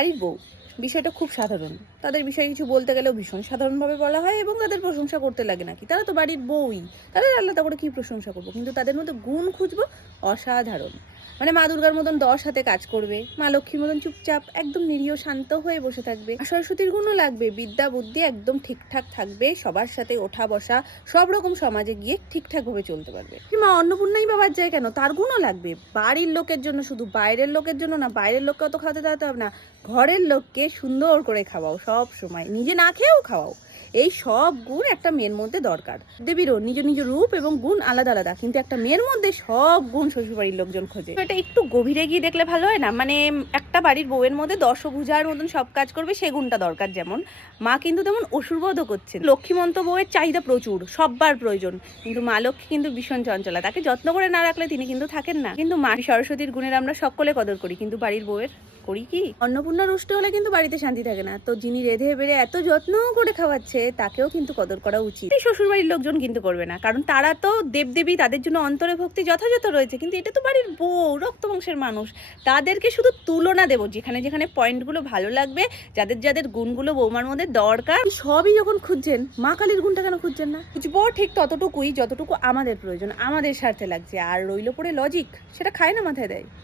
বাড়ির বউ বিষয়টা খুব সাধারণ। তাদের বিষয়ে কিছু বলতে গেলেও ভীষণ সাধারণভাবে বলা হয় এবং তাদের প্রশংসা করতে লাগে নাকি, তারা তো বাড়ির বউই, তাদের আলাদা করে কি প্রশংসা করবো? কিন্তু তাদের মধ্যে গুণ খুঁজবো অসাধারণ। মানে মা দুর্গার মতন 10 হাতে কাজ করবে, মা লক্ষ্মীর মতন চুপচাপ একদম নিরীহ শান্ত হয়ে বসে থাকবে। আর সরস্বতীর গুণও লাগবে, বিদ্যা বুদ্ধি একদম ঠিকঠাক থাকবে, সবার সাথে ওঠা বসা সব রকম সমাজে গিয়ে ঠিকঠাক ভাবে চলতে পারবে। মা অন্নপূর্ণাই বা বাদ যায় কেন? তার গুণও লাগবে বাড়ির লোকের জন্য, শুধু বাইরের লোকের জন্য না। বাইরের লোককে অত খাওয়াতে দাওয়াতে হবে না, ঘরের লোককে সুন্দর করে খাওয়াও, সব সময় নিজে না খেয়েও খাওয়াও। এই সব গুণ একটা মেয়ের মধ্যে দরকার। দেবীরও নিজ নিজ রূপ এবং গুণ আলাদা আলাদা, কিন্তু একটা মেয়ের মধ্যে সব গুণ শ্বশুরবাড়ির লোকজন খোঁজে। এটা একটু গভীরে গিয়ে দেখলে ভালো হয় না? মানে একটা বাড়ির বউয়ের মধ্যে দশভুজার মতন সব কাজ করবে, সে গুণটা দরকার। যেমন মা কিন্তু তেমন অসুরবোধও করছেন। লক্ষ্মীমন্ত বউয়ের চাহিদা প্রচুর, সববার প্রয়োজন, কিন্তু মা লক্ষ্মী কিন্তু ভীষণ চঞ্চলা, তাকে যত্ন করে না রাখলে তিনি কিন্তু থাকেন না। কিন্তু মা সরস্বতীর গুণের আমরা সকলে কদর করি, কিন্তু বাড়ির বউয়ের করি কি? অন্নপূর্ণা রুষ্ট হলে কিন্তু বাড়িতে শান্তি থাকে না। তো যিনি রেঁধে বেড়ে এত যত্ন করে খাওয়াচ্ছে, তাকেও কিন্তু কদর করা উচিত। এই শ্বশুরবাড়ির লোকজন কিন্তু করবে না, কারণ তারা তো দেবদেবী, তাদের জন্য অন্তরে ভক্তি যথাযথ রয়েছে, কিন্তু এটা তো বাড়ির বউ, রক্ত বংশের মানুষ। তাদেরকে শুধু তুলনা দেবো, যেখানে যেখানে পয়েন্টগুলো ভালো লাগবে, যাদের যাদের গুণগুলো বৌমার মধ্যে দরকার, সবই যখন খুঁজছেন, মা কালীর গুণটা কেন খুঁজছেন না? খুঁজবো ঠিক ততটুকুই যতটুকু আমাদের প্রয়োজন, আমাদের স্বার্থে লাগছে। আর রইল পড়ে লজিক, সেটা খায় না মাথায় দেয়।